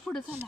पुढे चला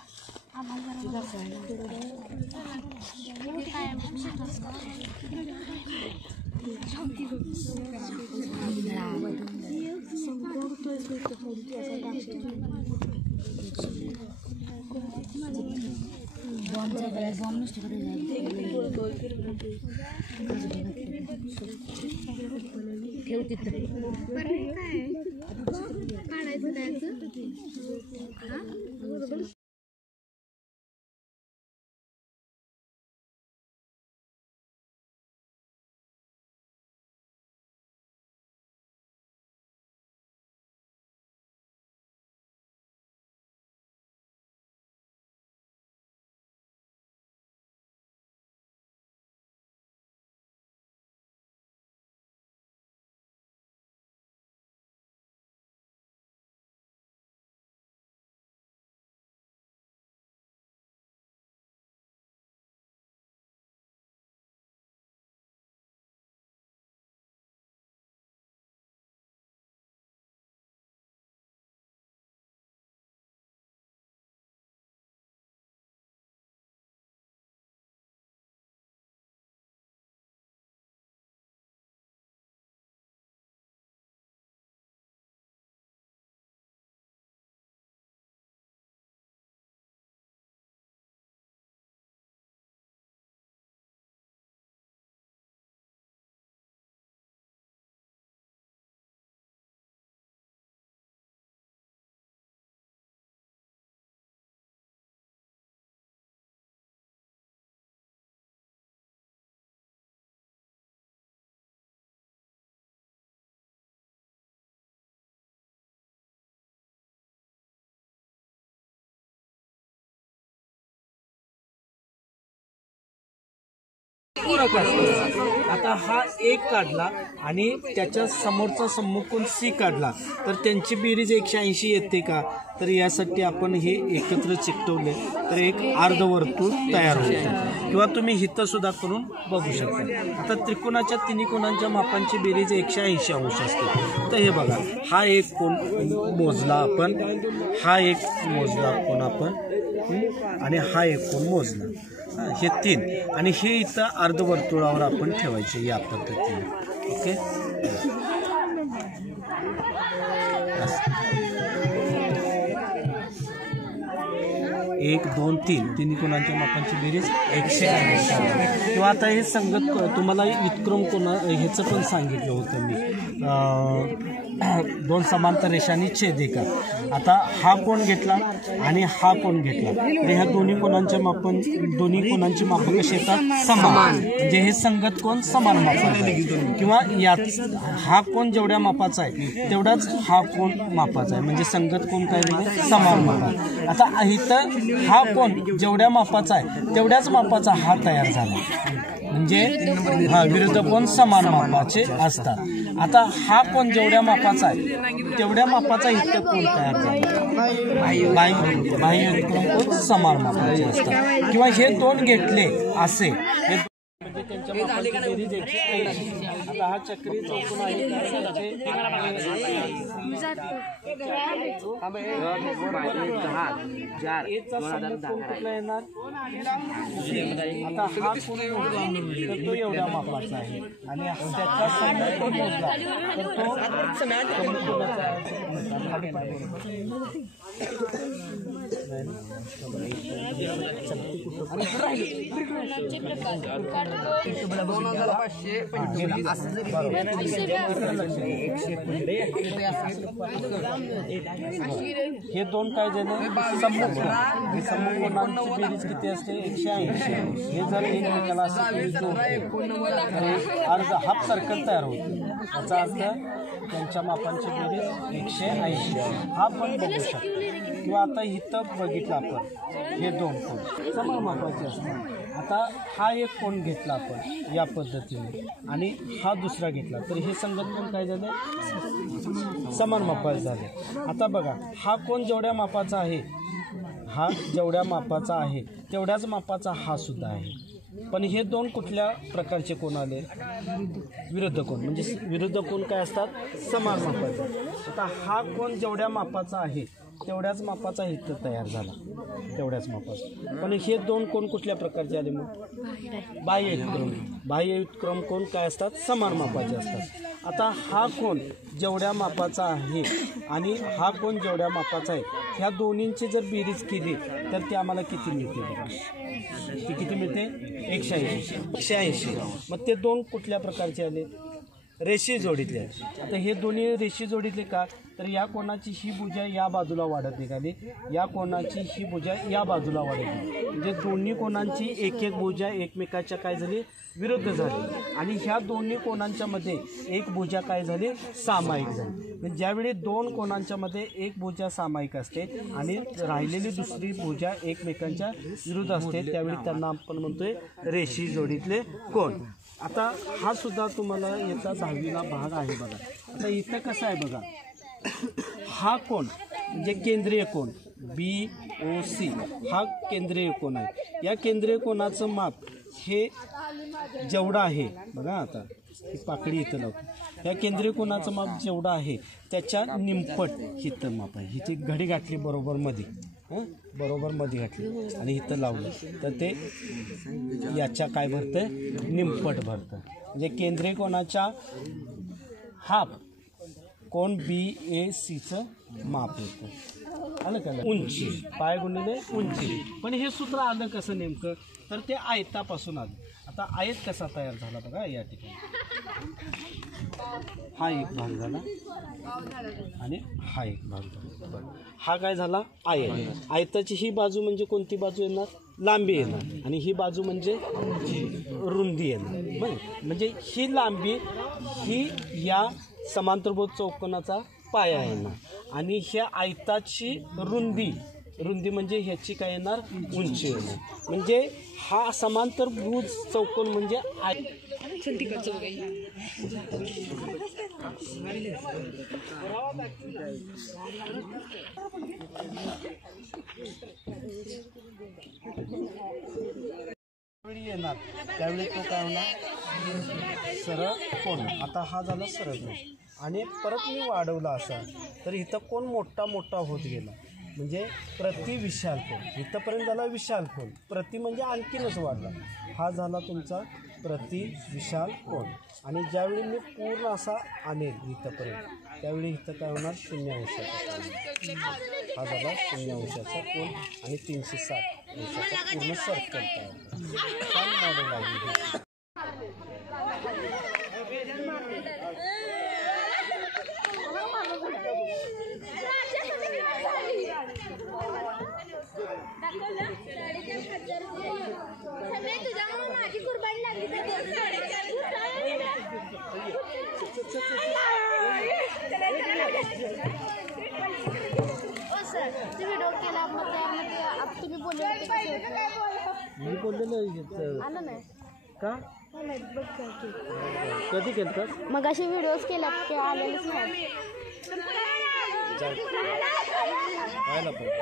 आता हा एक काढला आणि त्याच्या समोरचा सम्मुखून सी काढला तर त्यांची बेरीज 180 येते का? तर यासाठी आपण हे एकत्र चिकटवले तर एक अर्धवर्तुळ तयार होते किंवा तुम्ही हित सुद्धा करून बघू शकता. आता त्रिकोणाच्या तिन्ही कोणांच्या मापांची बेरीज 180 अंश असते. तर हे बघा, हा एक कोण मोजला आपण, हा एक मोजला कोण आपण आणि हा एक कोण मोजला, हे 3 आणि हे इथं अर्धवर्तुळावर आपण ठेवायचे या पद्धतीने. ओके, 1 2 3 तिन्ही कोणांच्या मापांची बेरीज 180. किंवा आता हे संगत तुम्हाला वितक्रम कोणा ह्याचं पण सांगितलं होतं मी, 2 समांतर रेषांनी छेदिका. आता हा कोण घेतला आणि हा कोण घेतला तर ह्या दोन्ही कोणांची माप कशी येतात? समान. म्हणजे हे संगत कोण समान मापाचा आहे. किंवा यात हा कोण जेवढ्या मापाचा आहे तेवढाच हा कोण मापाचा आहे, म्हणजे संगत कोण काय झाले? समान मापाचा. आता इथं हा कोण जेवढ्या मापाचा आहे तेवढ्याच मापाचा हा तयार झाला, म्हणजे हा विरुद्ध कोण समान मापाचे असतात. आता हा कोण जेवढ्या मापाचा आहे तेवढ्या मापाचा इथं कोण तयार झाला? बाह्य विक्रम कोण समान मापाचे असतात. किंवा हे 2 घेतले असे म्हणजे त्यांच्या मापाची बेरीज 180. आता हा चक्री चौकोन आहे कुठला येणार? आता हा कोण तर तो एवढ्या मापाचा आहे आणि त्याचा समोर मोजला तर तो आहे ना. हे दोन काय झालं सम्मुख कोणांची बेरीज किती असते 180. हे जर एकमेकाला अर्ध हाफ सर्कल तयार होते याचा अर्थ त्यांच्या मापांची बेरीज 180. हा पण बघू शकतो. किंवा आता इथं बघितलं आपण हे दोन कोण समान मापाचे असतात. आता हा एक कोण घेतला आपण या पद्धतीने आणि हा दुसरा घेतला तर हे संगत कोण काय झाले समान मापाचे झाले. आता बघा हा कोण जेवढ्या मापाचा आहे हा जेवढ्या मापाचा आहे तेवढ्याच मापाचा हा सुद्धा आहे. पण हे दोन कुठल्या प्रकारचे कोण आले विरुद्ध कोण म्हणजे विरुद्ध कोण काय असतात समान मापाचे. आता हा कोण जेवढ्या मापाचा आहे तेवढ्याच मापाचा इथं तयार झाला तेवढ्याच मापाचा. पण हे दोन कोण कुठल्या प्रकारचे आले मग बाह्य व्युत्क्रम. बाह्य व्युत्क्रम कोण काय असतात समान मापाचे असतात. आता हा कोण जेवढ्या मापाचा आहे आणि हा कोण जेवढ्या मापाचा आहे ह्या दोन्हींची जर बेरीज केली तर ती आम्हाला किती मिळते ती किती मिळते 180. मग ते दोन कुठल्या प्रकारचे आले रेषी जोडीतले. आता हे दोन्ही रेषी जोडीतले का तर या कोणाची ही भुजा या बाजूला वाढत निघाली या कोणाची ही भुजा या बाजूला वाढत निघाली म्हणजे दोन्ही कोणांची एक एक भुजा एकमेकाच्या काय झाली विरुद्ध झाली आणि ह्या दोन्ही कोणांच्या मध्ये एक भुजा काय झाली सामायिक झाली. म्हणजे ज्यावेळी दोन कोणांच्या मध्ये एक भुजा सामायिक असते आणि राहिलेली दुसरी भुजा एकमेकांच्या विरुद्ध असते त्यावेळी त्यांना आपण म्हणतोय रेषी जोडीतले कोण. आता हा सुद्धा तुम्हाला याचा 10वीला भाग आहे बघा. आता इथं कसं आहे बघा हा कोण म्हणजे केंद्रीय कोण BOC हा केंद्रीय कोण आहे. या केंद्रीय कोणाचं माप हे जेवढं आहे बघा आता ही पाकडी इथं लावतो. या केंद्रीय कोणाचं माप जेवढं आहे त्याच्या निमपट इथं माप आहे. हिची घडी घातली बरोबर मध्ये बरोबर मध्ये घातली आणि इथं लावलं तर ते याच्या काय भरतं निमपट भरतं. म्हणजे केंद्रीय कोणाच्या हाफ कोण BACचं माप येतं. आलं का उंची पाय गुणिले उंची. पण हे सूत्र आलं कसं नेमकं तर ते आयतापासून आलं. आता आयत कसा तयार झाला बघा या ठिकाणी हा एक भाग झाला आणि हा एक भाग झाला. हा काय झाला आयत. आयताची ही बाजू म्हणजे कोणती बाजू येणार लांबी येणार आणि ही बाजू म्हणजे रुंदी येणार. म्हणजे ही लांबी ही या समांतरभुज चौकोनाचा पाया येणार आणि ह्या आयताची रुंदी म्हणजे ह्याची काय येणार उंची येणार. म्हणजे हा समांतरभुज चौकोन म्हणजे येणार त्यावेळी तो काय होणार सरळ कोण. आता हा झाला सरळ कोण आणि परत मी वाढवला असा तर इथं कोण मोठा होत गेला म्हणजे प्रति विशाल कोण. इथंपर्यंत झाला विशाल कोण प्रति म्हणजे आणखीनच वाढला. हा झाला तुमचा प्रति विशाल कोण आणि ज्यावेळी मी पूर्ण असा आणेल इथंपर्यंत त्यावेळी इथं काय होणार 0 अंशाचा कोण. हा झाला 0 अंशाचा कोण आणि 360 अंशाचा पूर्ण सर्कल तयार. छान मॉडेल आहे. माझी कुर्बानी लागली सर व्हिडिओ केला मग त्यामध्ये तुम्ही मी बोललेलं आलं नाही का कधी केलं मग असे व्हिडिओज केला की आलेलेच नाही. पाहायला पाहिजे.